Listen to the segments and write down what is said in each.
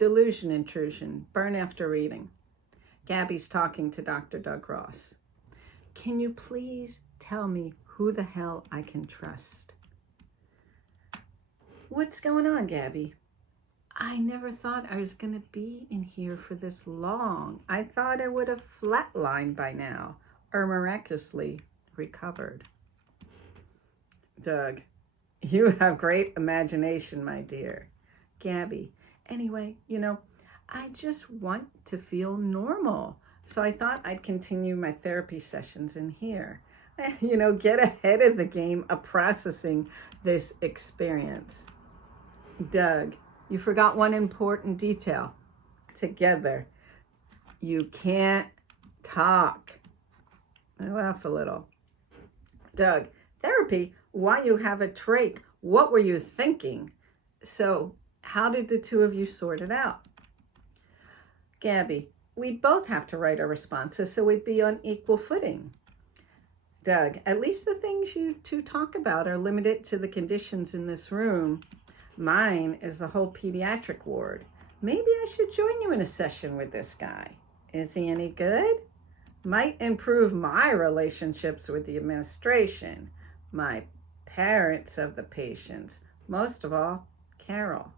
delusion intrusion, burn after reading. Gabby's talking to Dr. Doug Ross. Can you please tell me who the hell I can trust? What's going on, Gabby? I never thought I was going to be in here for this long. I thought I would have flatlined by now or miraculously recovered. Doug, you have great imagination, my dear. Gabby, anyway, I just want to feel normal. So I thought I'd continue my therapy sessions in here. Get ahead of the game of processing this experience. Doug, you forgot one important detail. Together, you can't talk. I laugh a little. Doug, therapy, why you have a trach? What were you thinking? So, how did the two of you sort it out? Gabby, we both have to write our responses so we'd be on equal footing. Doug, at least the things you two talk about are limited to the conditions in this room. Mine is the whole pediatric ward. Maybe I should join you in a session with this guy. Is he any good? Might improve my relationships with the administration, my parents of the patients, most of all, Carol.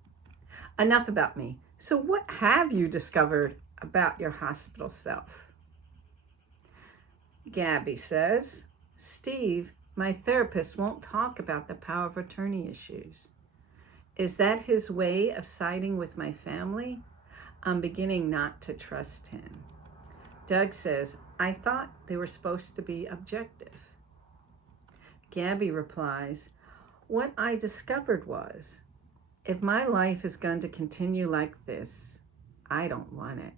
Enough about me. So what have you discovered about your hospital self? Gabby says, Steve, my therapist won't talk about the power of attorney issues. Is that his way of siding with my family? I'm beginning not to trust him. Doug says, I thought they were supposed to be objective. Gabby replies, what I discovered was, if my life is going to continue like this, I don't want it.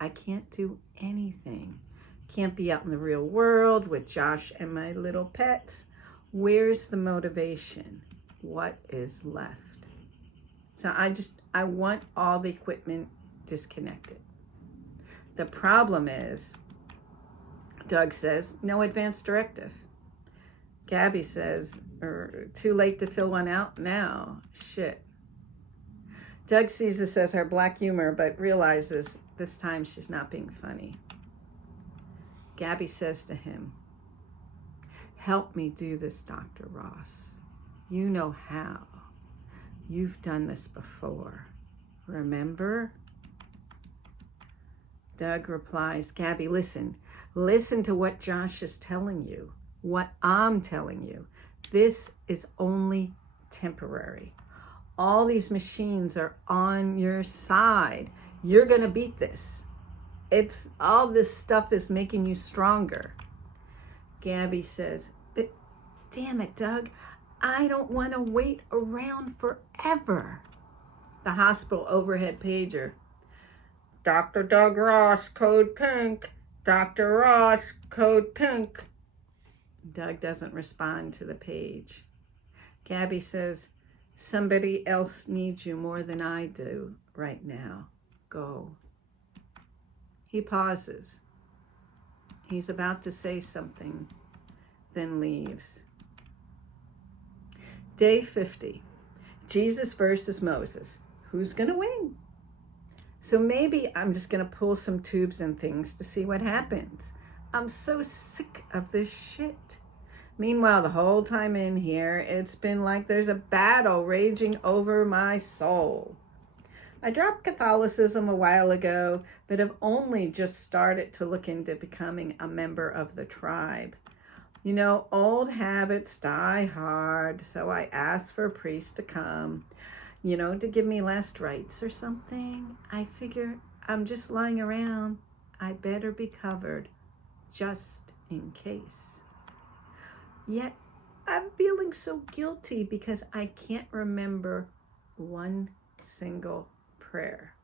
I can't do anything. Can't be out in the real world with Josh and my little pets. Where's the motivation? What is left? So I want all the equipment disconnected. The problem is, Doug says, no advance directive. Gabby says, too late to fill one out now. Shit. Doug sees this as her black humor, but realizes this time she's not being funny. Gabby says to him, help me do this, Dr. Ross. You know how. You've done this before. Remember? Doug replies, Gabby, listen to what Josh is telling you, what I'm telling you. This is only temporary. All these machines are on your side. You're going to beat this. All this stuff is making you stronger. Gabby says, but damn it, Doug, I don't want to wait around forever. The hospital overhead pager. Dr. Doug Ross, code pink. Dr. Ross, code pink. Doug doesn't respond to the page. Gabby says, somebody else needs you more than I do right now. Go. He pauses. He's about to say something, then leaves. Day 50. Jesus versus Moses. Who's going to win? So maybe I'm just going to pull some tubes and things to see what happens. I'm so sick of this shit. Meanwhile, the whole time in here, it's been like there's a battle raging over my soul. I dropped Catholicism a while ago, but have only just started to look into becoming a member of the tribe. Old habits die hard, so I asked for a priest to come, to give me last rites or something. I figure I'm just lying around. I better be covered, just in case. Yet, I'm feeling so guilty because I can't remember one single prayer.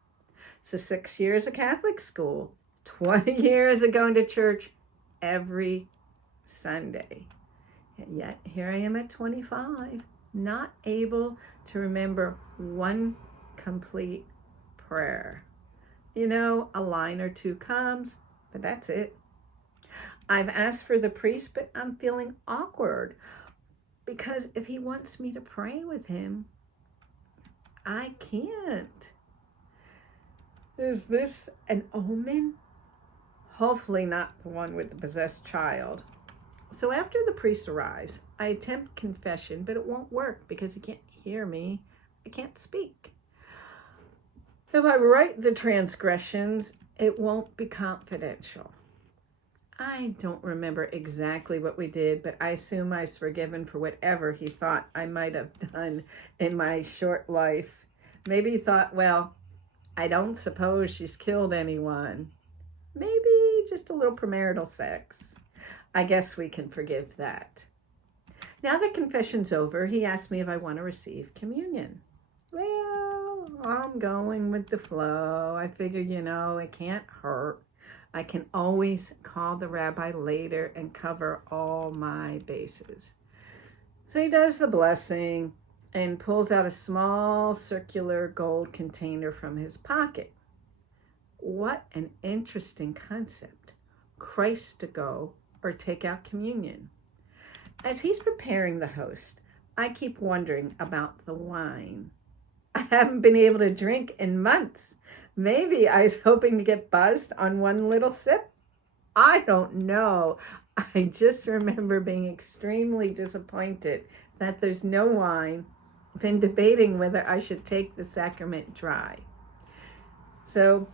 So 6 years of Catholic school, 20 years of going to church every Sunday. And yet here I am at 25, not able to remember one complete prayer. A line or two comes, but that's it. I've asked for the priest, but I'm feeling awkward because if he wants me to pray with him, I can't. Is this an omen? Hopefully not the one with the possessed child. So after the priest arrives, I attempt confession, but it won't work because he can't hear me. I can't speak. If I write the transgressions, it won't be confidential. I don't remember exactly what we did, but I assume I was forgiven for whatever he thought I might have done in my short life. Maybe he thought, well, I don't suppose she's killed anyone. Maybe just a little premarital sex. I guess we can forgive that. Now that confession's over, he asked me if I want to receive communion. Well, I'm going with the flow. I figure, it can't hurt. I can always call the rabbi later and cover all my bases. So he does the blessing and pulls out a small circular gold container from his pocket. What an interesting concept. Christ to go or take out communion. As he's preparing the host, I keep wondering about the wine. I haven't been able to drink in months. Maybe I was hoping to get buzzed on one little sip. I don't know. I just remember being extremely disappointed that there's no wine, then debating whether I should take the sacrament dry. So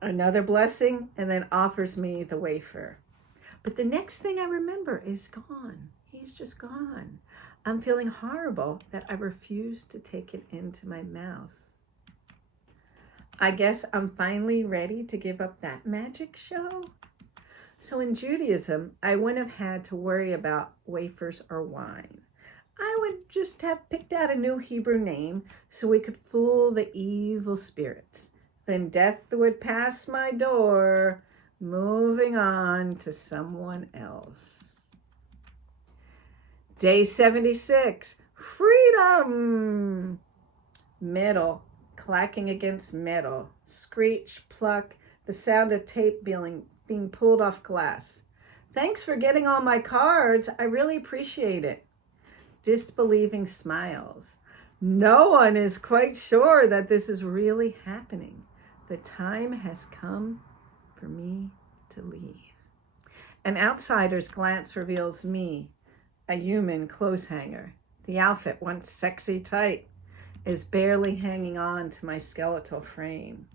another blessing, and then offers me the wafer. But the next thing I remember is gone. He's just gone. I'm feeling horrible that I refused to take it into my mouth. I guess I'm finally ready to give up that magic show. So in Judaism, I wouldn't have had to worry about wafers or wine. I would just have picked out a new Hebrew name so we could fool the evil spirits. Then death would pass my door, moving on to someone else. Day 76, freedom! Metal, clacking against metal, screech, pluck, the sound of tape being pulled off glass. Thanks for getting all my cards. I really appreciate it. Disbelieving smiles. No one is quite sure that this is really happening. The time has come for me to leave. An outsider's glance reveals me, a human clothes hanger. The outfit, once sexy tight, is barely hanging on to my skeletal frame.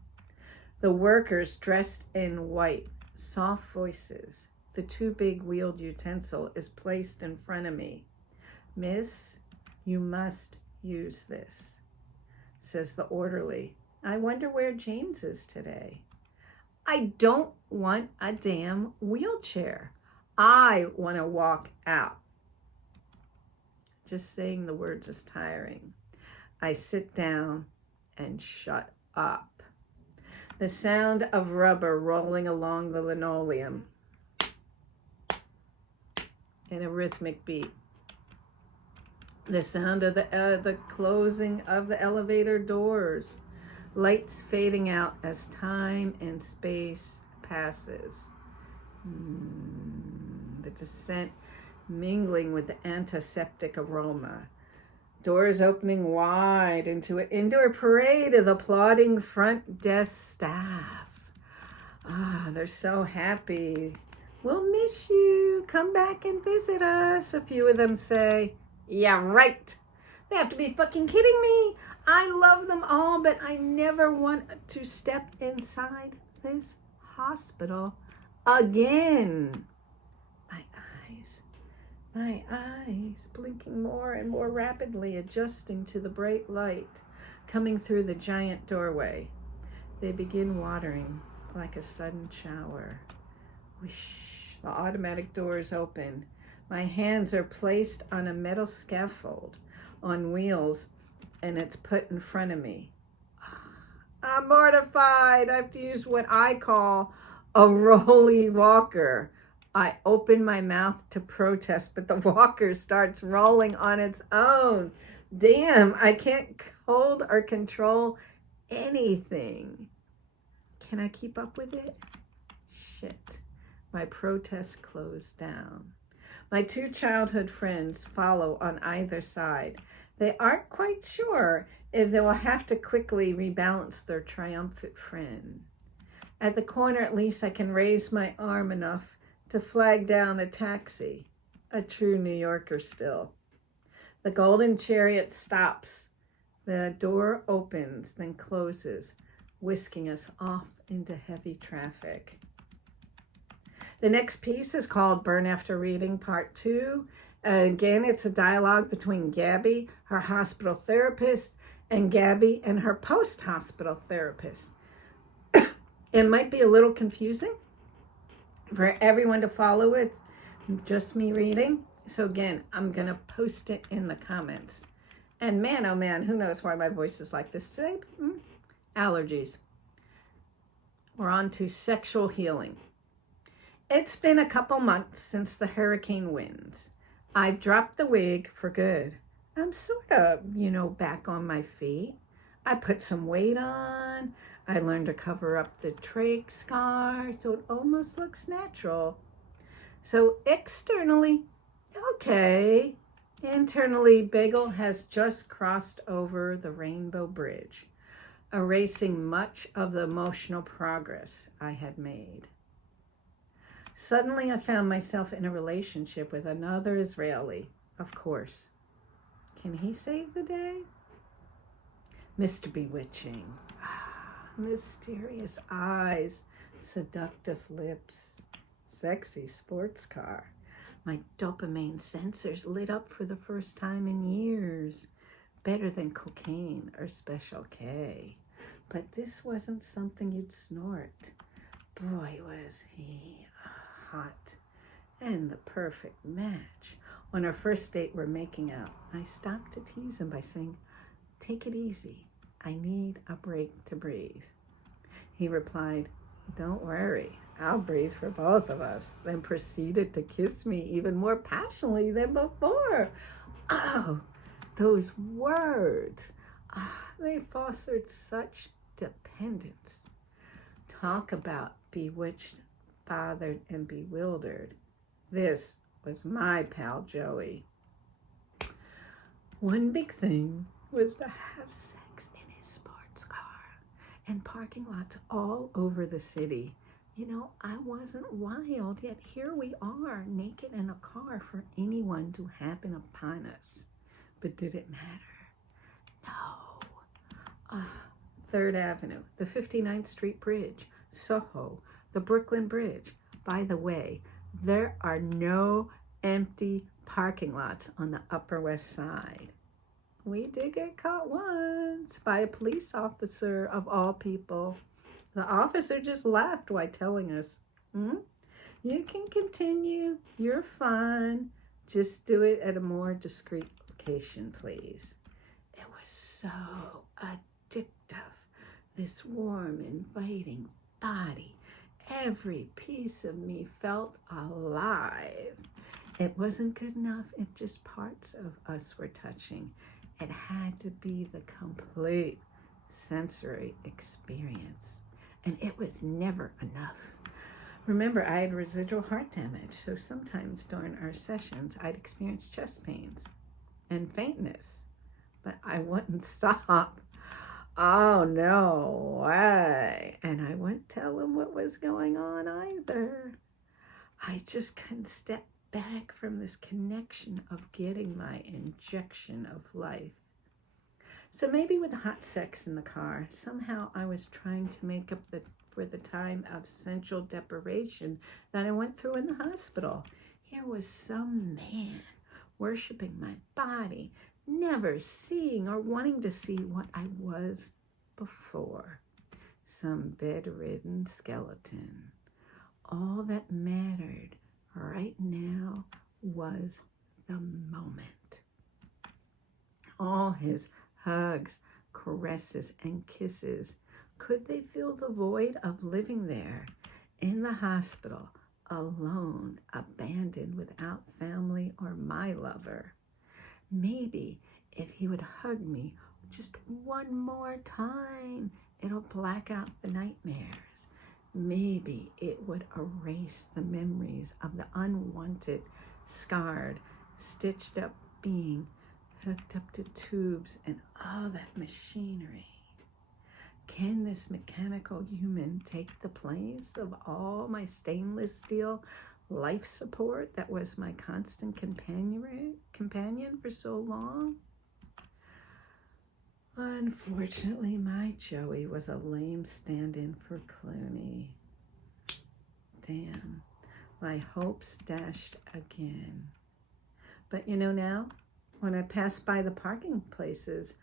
The workers dressed in white, soft voices. The too big wheeled utensil is placed in front of me. Miss, you must use this, says the orderly. I wonder where James is today. I don't want a damn wheelchair. I want to walk out. Just saying the words is tiring. I sit down and shut up. The sound of rubber rolling along the linoleum in a rhythmic beat. The sound of the closing of the elevator doors. Lights fading out as time and space passes. The descent mingling with the antiseptic aroma. Doors opening wide into an indoor parade of applauding front desk staff. They're so happy. We'll miss you. Come back and visit us, a few of them say. Yeah, right. They have to be fucking kidding me. I love them all, but I never want to step inside this hospital again. My eyes blinking more and more rapidly, adjusting to the bright light coming through the giant doorway. They begin watering like a sudden shower. Whoosh, the automatic doors open. My hands are placed on a metal scaffold on wheels, and it's put in front of me. I'm mortified. I have to use what I call a rolly walker. I open my mouth to protest, but the walker starts rolling on its own. Damn, I can't hold or control anything. Can I keep up with it? Shit. My protest closed down. My two childhood friends follow on either side. They aren't quite sure if they will have to quickly rebalance their triumphant friend. At the corner, at least I can raise my arm enough to flag down a taxi, a true New Yorker still. The golden chariot stops. The door opens, then closes, whisking us off into heavy traffic. The next piece is called Burn After Reading, Part 2. Again, it's a dialogue between Gabby, her hospital therapist, and Gabby and her post-hospital therapist. It might be a little confusing for everyone to follow with just me reading. So again, I'm going to post it in the comments. And man, oh man, who knows why my voice is like this today? Allergies. We're on to sexual healing. It's been a couple months since the hurricane winds. I've dropped the wig for good. I'm sort of, back on my feet. I put some weight on. I learned to cover up the trach scar so it almost looks natural. So externally, okay. Internally, Bagel has just crossed over the Rainbow Bridge, erasing much of the emotional progress I had made. Suddenly, I found myself in a relationship with another Israeli, of course. Can he save the day? Mr. Bewitching. Mysterious eyes, seductive lips, sexy sports car. My dopamine sensors lit up for the first time in years. Better than cocaine or Special K. But this wasn't something you'd snort. Boy, was he hot. And the perfect match. On our first date, we're making out. I stopped to tease him by saying, "Take it easy. I need a break to breathe." He replied, "Don't worry. I'll breathe for both of us," then proceeded to kiss me even more passionately than before. Oh, those words. They fostered such dependence. Talk about bewitched, bothered, and bewildered. This was my pal Joey. One big thing was to have sex in his sports car and parking lots all over the city. I wasn't wild, yet here we are, naked in a car for anyone to happen upon us. But did it matter? No. 3rd Avenue, the 59th Street Bridge, Soho, the Brooklyn Bridge. By the way, there are no empty parking lots on the Upper West Side. We did get caught once by a police officer of all people. The officer just laughed while telling us, "You can continue. You're fine. Just do it at a more discreet location, please." It was so addictive. This warm, inviting body. Every piece of me felt alive. It wasn't good enough if just parts of us were touching. It had to be the complete sensory experience. And it was never enough. Remember, I had residual heart damage, so sometimes during our sessions, I'd experience chest pains and faintness, but I wouldn't stop. Oh, no way. And I wouldn't tell him what was going on either. I just couldn't step back from this connection of getting my injection of life. So maybe with the hot sex in the car, somehow I was trying to make up for the time of sensual deprivation that I went through in the hospital. Here was some man worshiping my body, never seeing or wanting to see what I was before. Some bedridden skeleton. All that mattered right now was the moment. All his hugs, caresses, and kisses. Could they fill the void of living there in the hospital, alone, abandoned, without family or my lover? Maybe if he would hug me just one more time, it'll black out the nightmares. Maybe it would erase the memories of the unwanted, scarred, stitched up being hooked up to tubes and all that machinery. Can this mechanical human take the place of all my stainless steel life support that was my constant companion for so long? Unfortunately, my Joey was a lame stand-in for Clooney. Damn, my hopes dashed again. But now, when I pass by the parking places,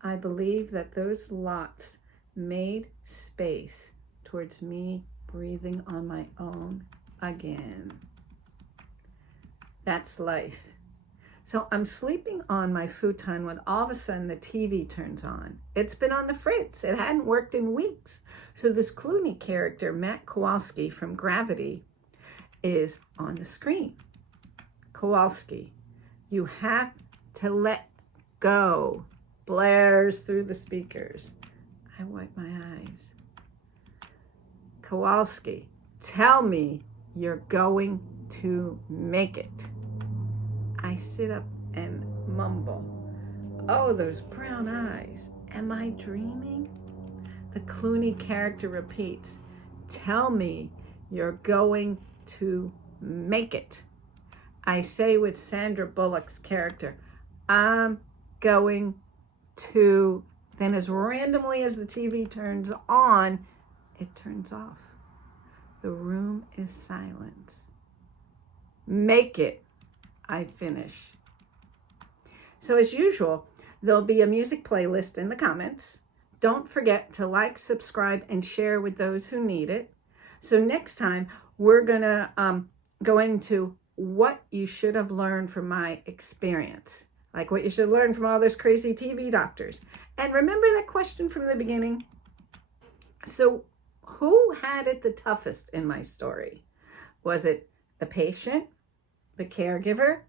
I believe that those lots made space towards me breathing on my own again. That's life. So I'm sleeping on my futon when all of a sudden the TV turns on. It's been on the fritz. It hadn't worked in weeks. So this Clooney character, Matt Kowalski from Gravity, is on the screen. Kowalski, you have to let go. Blares through the speakers. I wipe my eyes. Kowalski, tell me you're going to make it. I sit up and mumble. Oh, those brown eyes. Am I dreaming? The Clooney character repeats, tell me you're going to make it. I say with Sandra Bullock's character, I'm going to. Then as randomly as the TV turns on, it turns off. The room is silence. Make it, I finish. So as usual, there'll be a music playlist in the comments. Don't forget to like, subscribe, and share with those who need it. So next time, we're gonna go into what you should have learned from my experience. Like what you should learn from all those crazy TV doctors. And remember that question from the beginning? So who had it the toughest in my story? Was it the patient, the caregiver,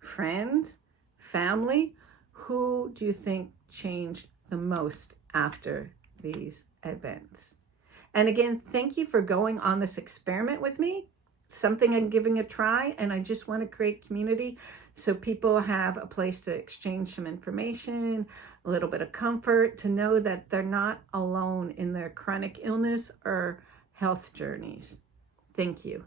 friends, family? Who do you think changed the most after these events? And again, thank you for going on this experiment with me. Something I'm giving a try, and I just want to create community so people have a place to exchange some information, a little bit of comfort, to know that they're not alone in their chronic illness or health journeys. Thank you.